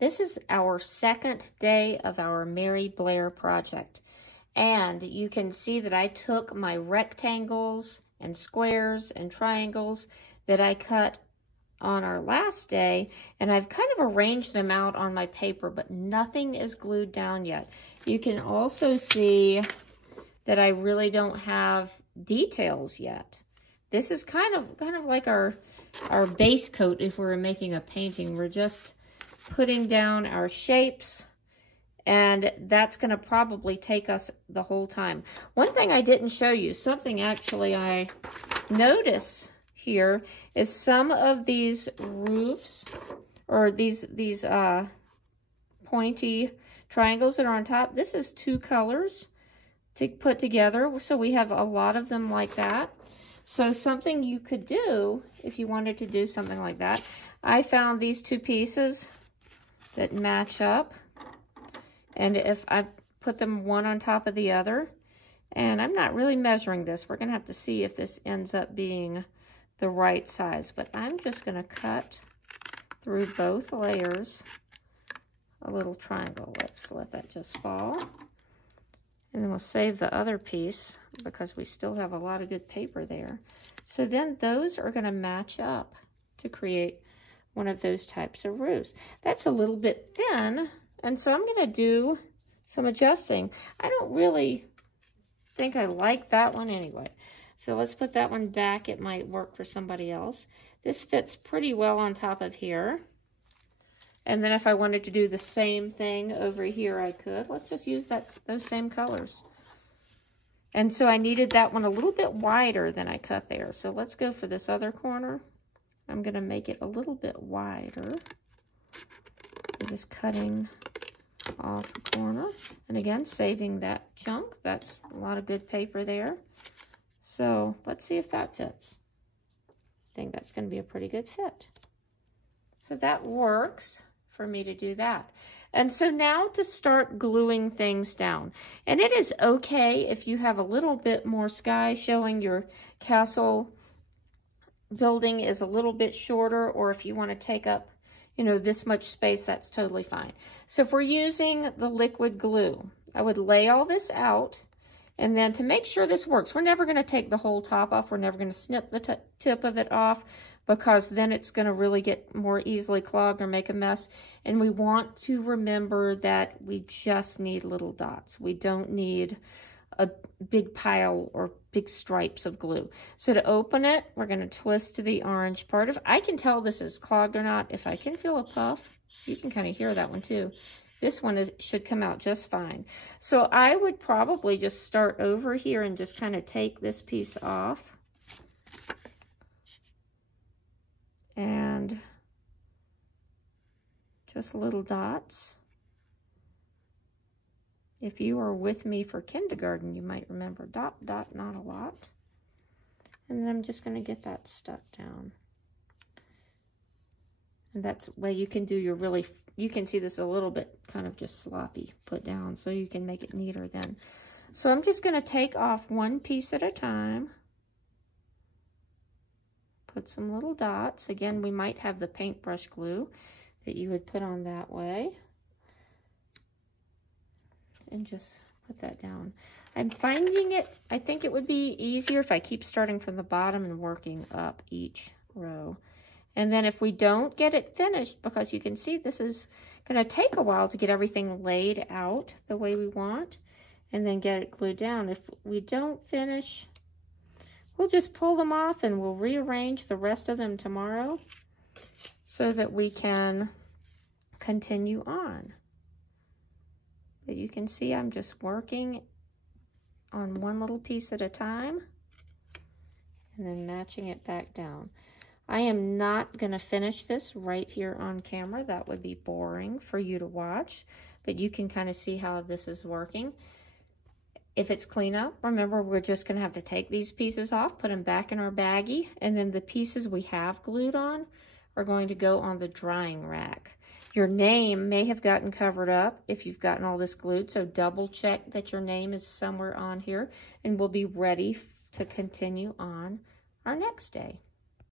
This is our second day of our Mary Blair project. And you can see that I took my rectangles and squares and triangles that I cut on our last day, and I've kind of arranged them out on my paper, but nothing is glued down yet. You can also see that I really don't have details yet. This is kind of like our base coat if we were making a painting. We're just putting down our shapes, and that's going to probably take us the whole time. One thing I didn't show you, something actually I noticed here, is some of these roofs, or these pointy triangles that are on top. This is 2 colors to put together, so we have a lot of them like that. So something you could do if you wanted to do something like that, I found these 2 pieces that match up, and if I put them one on top of the other, and I'm not really measuring this, we're gonna have to see if this ends up being the right size, but I'm just gonna cut through both layers a little triangle. Let's let that just fall, and then we'll save the other piece because we still have a lot of good paper there. So then those are gonna match up to create one of those types of roofs. That's a little bit thin, and so I'm gonna do some adjusting. I don't really think I like that one anyway. So let's put that one back. It might work for somebody else. This fits pretty well on top of here. And then if I wanted to do the same thing over here, I could. Let's just use those same colors. And so I needed that one a little bit wider than I cut there. So let's go for this other corner. I'm gonna make it a little bit wider. I'm just cutting off the corner. And again, saving that chunk. That's a lot of good paper there. So let's see if that fits. I think that's gonna be a pretty good fit. So that works for me to do that. And so now to start gluing things down. And it is okay if you have a little bit more sky showing your castle building is a little bit shorter, or if you want to take up, you know, this much space, that's totally fine. So if we're using the liquid glue, I would lay all this out, and then to make sure this works, we're never going to take the whole top off. We're never going to snip the tip of it off, because then it's going to really get more easily clogged or make a mess. And we want to remember that we just need little dots. We don't need a big pile or big stripes of glue. So to open it, we're going to twist to the orange part. If I can tell this is clogged or not, if I can feel a puff, you can kind of hear that one too. This one should come out just fine. So I would probably just start over here and just kind of take this piece off. And just little dots. If you were with me for kindergarten, you might remember dot, dot, not a lot. And then I'm just going to get that stuck down. And that's where you can do your really, you can see this a little bit kind of just sloppy put down, so you can make it neater then. So I'm just going to take off one piece at a time. Put some little dots. Again, we might have the paintbrush glue that you would put on that way. And just put that down. I'm finding it, I think it would be easier if I keep starting from the bottom and working up each row. And then if we don't get it finished, because you can see this is going to take a while to get everything laid out the way we want, and then get it glued down. If we don't finish, we'll just pull them off and we'll rearrange the rest of them tomorrow so that we can continue on. But you can see I'm just working on one little piece at a time and then matching it back down. I am not going to finish this right here on camera. That would be boring for you to watch, but you can kind of see how this is working. If it's cleanup, remember we're just going to have to take these pieces off, put them back in our baggie, and then the pieces we have glued on are going to go on the drying rack. Your name may have gotten covered up if you've gotten all this glued, so double check that your name is somewhere on here, and we'll be ready to continue on our next day.